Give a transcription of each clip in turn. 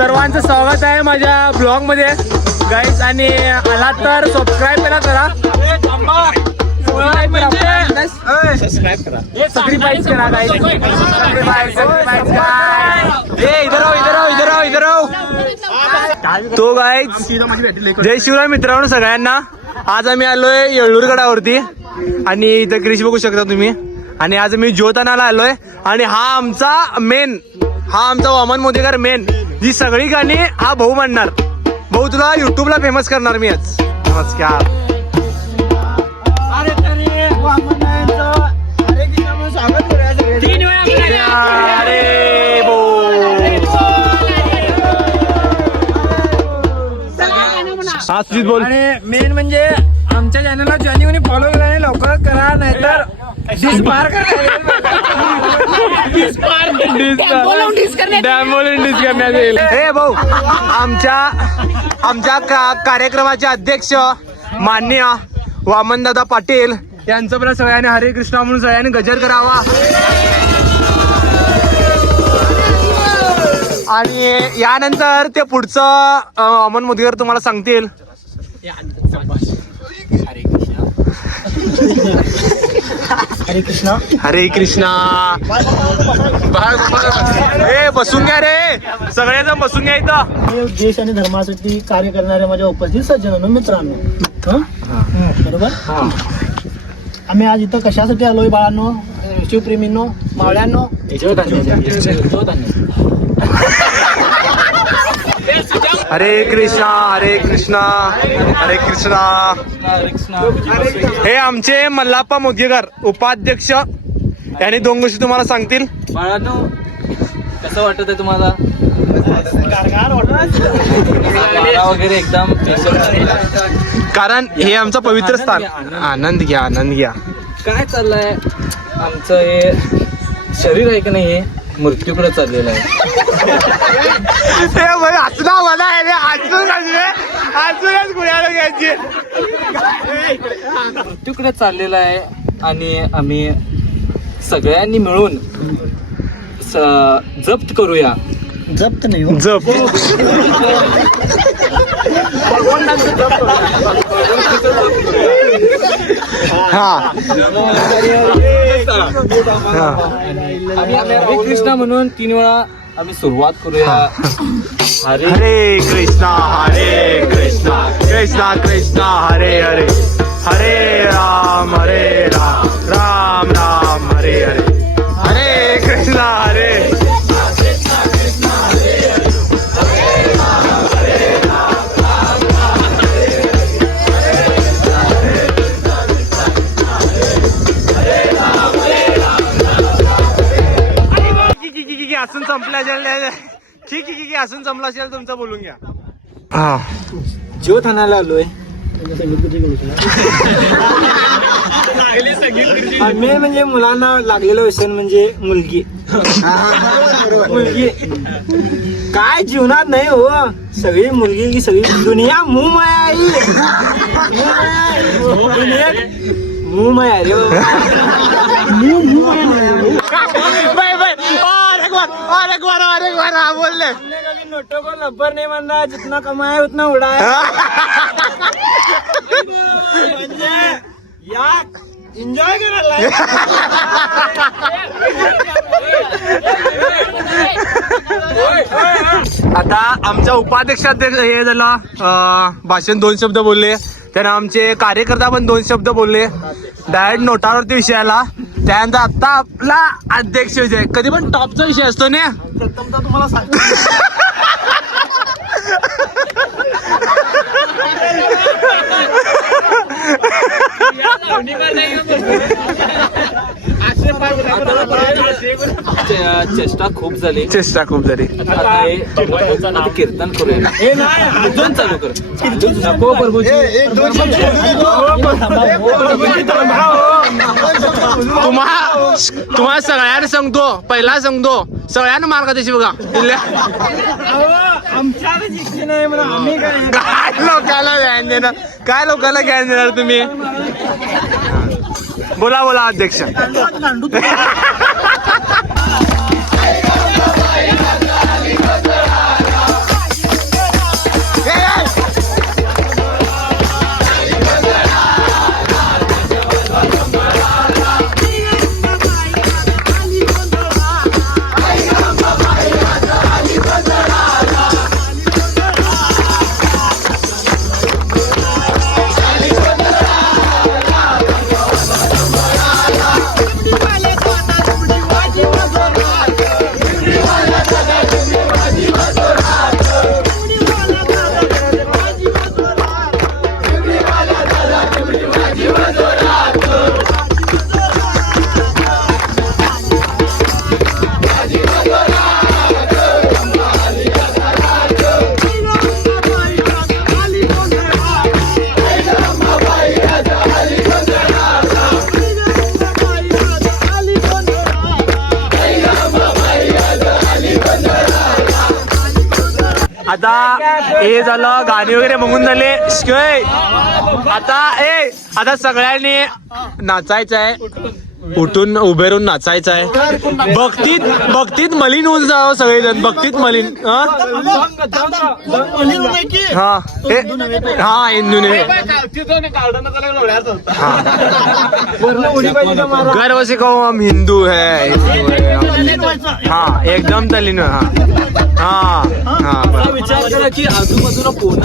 सर्वांचं स्वागत आहे माझ्या ब्लॉग मध्ये गाईस. आणि आला तर सबस्क्राईब करा करा सॅक्रिफाइस करा गाईस. इधर आओ. तो गाईस जय शिवराय मित्रांनो सगळ्यांना. आज आम्ही आलोय येळूर गडावरती आणि इथं क्रिश बघू शकता तुम्ही. आणि आज मी ज्योतानाला आलोय आणि हा आमचा वामन मोदीकर मेन. ही सगळी गाणी हा भाऊ म्हणणार. भाऊ तुला युट्यूबला फेमस करणार मी आज. नमस्कार. अरे बोल. आणि मेन म्हणजे आमच्या चॅनलला ज्यांनी कोणी फॉलो केला नाही लवकर करा नाहीतर करण्यात येईल. हे भाऊ आमच्या कार्यक्रमाचे अध्यक्ष माननीय वामनदादा पाटील यांचं पण सगळ्यांनी हरे कृष्णा म्हणून सगळ्यांनी गजर करावा. आणि यानंतर ते पुढचं वामन मोदीकर तुम्हाला सांगतील. हरे कृष्णा. हरे कृष्णा. ए बसून घ्या रे सगळेजण बसून घ्या इथं. देश आणि धर्मासाठी कार्य करणाऱ्या माझ्या उपस्थित सज्जनांनो मित्रांनो बरोबर. आम्ही आज इथं कशासाठी आलोय बाळांनो शिवप्रेमींनो मावळ्यांनो. हरे कृष्णा हरे कृष्णा हरे कृष्णा. हे आमचे मल्लाप्पा मोदीकर उपाध्यक्ष यांनी 2 गोष्टी तुम्हाला सांगतील. बाळांनो कसं वाटत आहे तुम्हाला. वगैरे एकदम कारण हे आमचं पवित्र स्थान. आनंद घ्या आनंद घ्या. काय चाललंय आमचं हे शरीर आहे की नाही हे मृत्यूकडे चाललेलं आहे. मृत्यूकडे चाललेलं आहे आणि आम्ही सगळ्यांनी मिळून जप्त करूया. जप्त नाही जप. हरे कृष्णा म्हणून 3 वेळा आम्ही सुरुवात करूया. हरे कृष्णा कृष्णा कृष्णा हरे हरे हरे राम राम राम हरे हरे हरे कृष्णा हरे. असून संपला असेल असून संपला असेल तुमचं बोलून घ्या. हा ज्योतानाला आलोय. मेन म्हणजे मुलांना लागलेलं व्यसन म्हणजे मुलगी. काय जीवनात नाही हो सगळी मुलगी की सगळी दुनिया मोहमाया आहे. मोहमाया रे बोलले. नोटों को लब्बर नहीं बनना जितना कमाया उतना उड़ाया. एन्जॉय करायला. आता आमच्या उपाध्यक्षाध्यक्ष हे झालं भाषण 2 शब्द बोलले. त्यानं आमचे कार्यकर्ता पण 2 शब्द बोलले. डायरेक्ट नोटावरती विषय आला. त्यानंतर आता आपला अध्यक्ष विषय कधी पण टॉपचा विषय असतो ना. प्रथमतः तुम्हाला सांगतो चेष्टा खूप झाली. आता हे कीर्तन करूया. अजून चालू कर. नको प्रभूजी. तुम्हाला सगळ्यांना सांगतो पहिला सांगतो सगळ्यांना मार्ग देशी बघा. काय लोकांना ज्ञान देणार तुम्ही. बोला बोला अध्यक्ष. आता हे झालं, गाणी वगैरे बघून झाले. आता सगळ्यांनी नाचायचं आहे, उठून उभे राहून नाचायचं आहे. भक्तीत मलिन होऊन जावं सगळेजण, भक्तीत मलिन. हा हिंदू नव्हे. गर्व से कहो हम हिंदू है. हा एकदम तलीन. हा विचार करा की आजूबाजूला कोण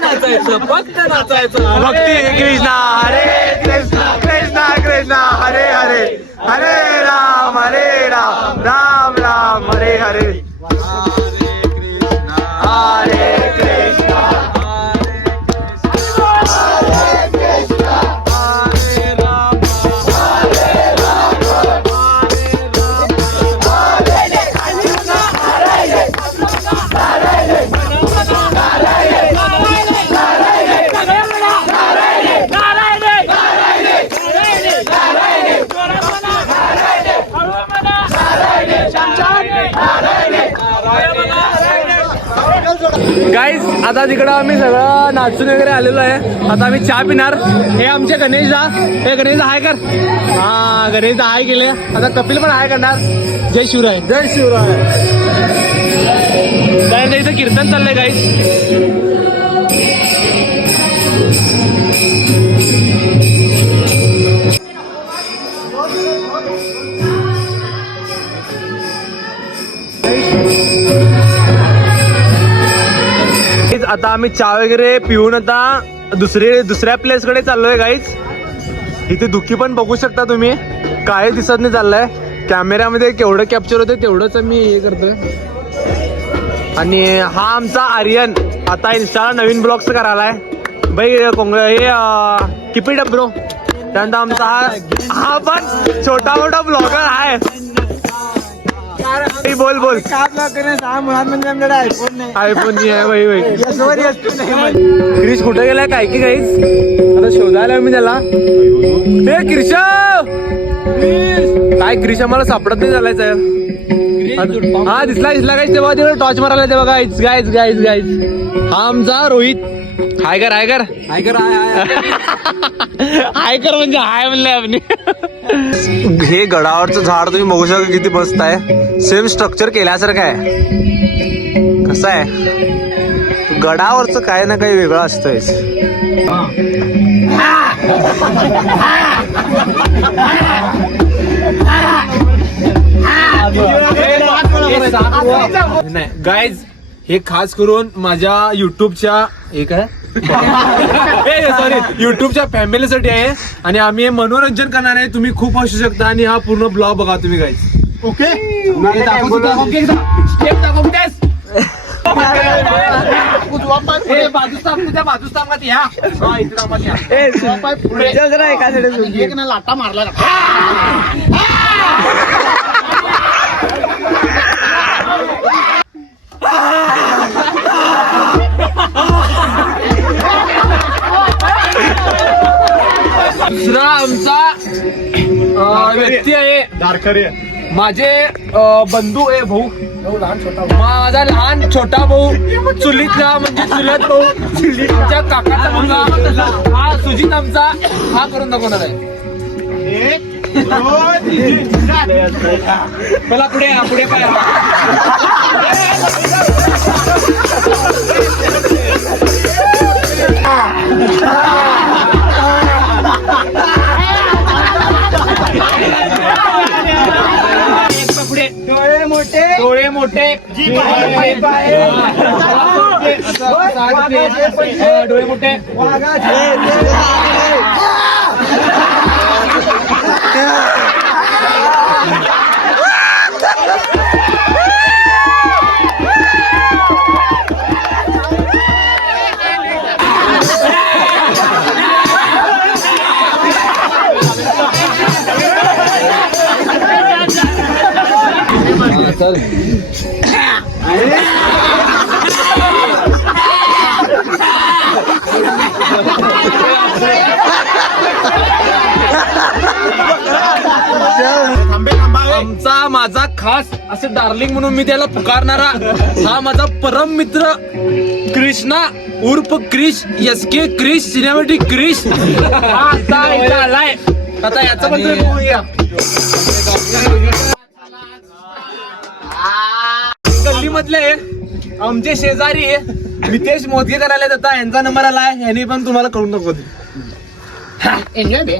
नाचायचं, फक्त नाचायचं. भक्ती कृष्णा हरे कृष्णा कृष्णा कृष्णा हरे हरे, हरे राम राम राम हरे हरे. हरे कृष्णा गाईज, आता तिकडं आम्ही सगळं नाचून वगैरे आलेलो आहे. आता आम्ही चहा पिणार. हे आमचे गणेशदा, हे गणेशदा हाय कर. हा गणेशदा हाय केले. आता कपिल पण हाय करणार. जय शिवराय. जय शिवराय. त्यानंतर इथं कीर्तन चाललंय गाईज. आता आम्ही चहा वगैरे पिऊन आता दुसऱ्या प्लेस कडे चाललोय गाईज. इथे दुःखी पण बघू शकता तुम्ही, काय दिसत नाही चाललंय. कॅमेऱ्यामध्ये केवढं कॅप्चर होते तेवढंच आम्ही हे करतोय. आणि हा आमचा आर्यन आता इन्स्टाला नवीन ब्लॉग्स करायलाय भाई. हे किप इट अप ब्रो. त्यानंतर आमचा हा पण छोटा मोठा ब्लॉगर आहे. बोल आयफोन नाही आहे भाई. क्रिश कुठे गेलाय काय की काहीच, आता शोधायला मी त्याला. हे क्रिश काय, क्रिश आम्हाला सापडत नाही झालाय. हा दिसला गाईज, तेव्हा टॉर्च मारायला तेव्हा गाईज. हा आमचा रोहित. हाय कर म्हणजे हाय म्हणलंय आपली. हे गडावरचं झाड तुम्ही बघू शकता किती मस्त आहे. सेम स्ट्रक्चर केल्यासारखं आहे. कसं आहे, गडावरचं काही ना काही वेगळं असतंय. नाही गाईज, हे खास करून माझ्या युट्यूबच्या युट्यूबच्या फॅमिलीसाठी आहे. आणि आम्ही मनोरंजन करणार आहे. तुम्ही खूप हसू शकता आणि हा पूर्ण ब्लॉग बघा तुम्ही गाईज. ओके. लाटा मारला. दुसरा आमचा व्यक्ती आहे, माझे बंधू आहे, भाऊ. माझा लहान छोटा भाऊ, चुलीतला म्हणजे चुलत भाऊ, आमच्या काकाचा मुलगा हा सुजित आमचा. हा करून दाखवणार आहे. मला पुढे पाय. डोळे मोठे डोळे मोठे. आमचा माझा खास असे डार्लिंग म्हणून मी त्याला पुकारणारा हा माझा परम मित्र कृष्णा उर्फ क्रिश SK क्रिश सिनेमॅटिक क्रिश हा आता इथं आलाय. आता याचा पण तुम्ही बघूया. गल्लीमधले आमचे शेजारी मितेश मोदगेकर आले. आता यांचा नंबर आलाय. यांनी पण तुम्हाला कळून नको एन्जॉय बे.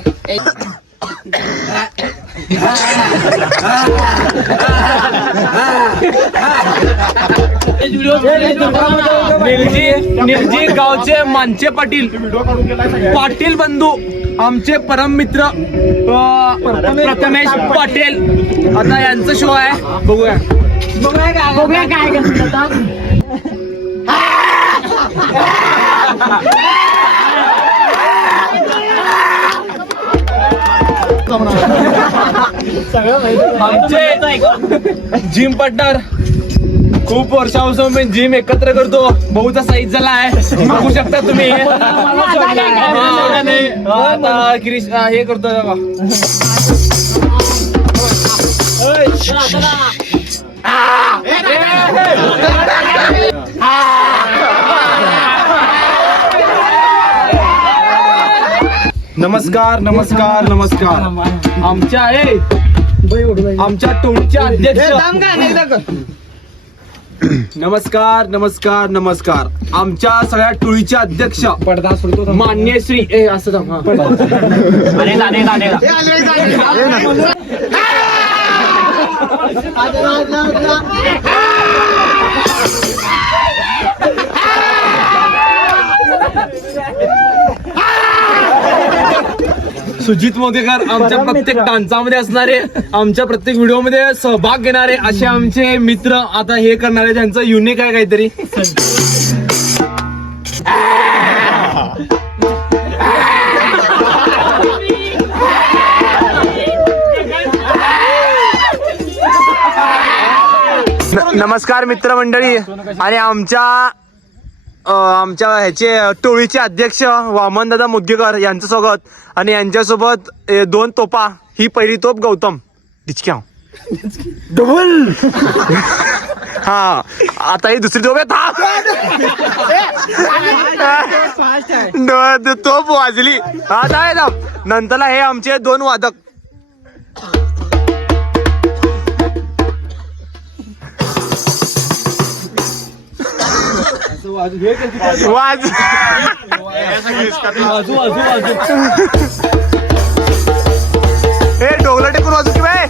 निर्जी गावचे मानचे पाटील बंधू आमचे परम मित्र प्रथमेश पाटील आता यांचं शो आहे. बघूया काय करतात. आमचे जिम पार्टनर खूप वर्षापासून मी जिम एकत्र करतो. बहुचा साईज झाला आहे बघू शकता तुम्ही. आता गिरीश हे करतो. नमस्कार नमस्कार नमस्कार. आमच्या टोळीचे अध्यक्ष. नमस्कार नमस्कार नमस्कार. आमच्या सगळ्या टोळीचे अध्यक्ष मान्य श्री असं सुजित मोदेकर आमच्या प्रत्येक डान्सामध्ये असणारे, आमच्या प्रत्येक व्हिडिओ मध्ये सहभाग घेणारे असे आमचे मित्र आता हे करणारे. त्यांचं युनिक आहे काहीतरी. नमस्कार मित्रमंडळी. आणि आमच्या ह्याचे टोळीचे अध्यक्ष वामनदादा मुदगेकर यांचं स्वागत. आणि यांच्यासोबत 2 तोपा. ही पहिली तोप गौतम डिचक्या डबल. हा आता ही दुसरी तोप आहे. तोप वाजली. आता नंतरला हे आमचे 2 वादक. वाज हे डोंगला टेकून वाजू की बाय.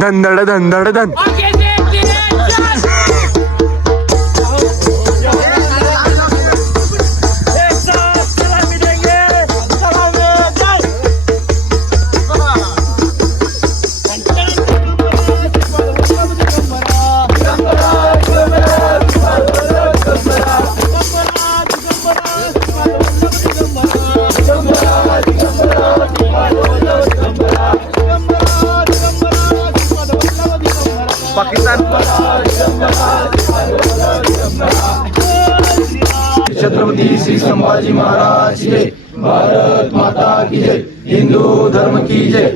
धनधड धनधड धन. छत्रपती श्री संभाजी महाराज की जय. भारत माता की जय. हिंदू धर्म की जय.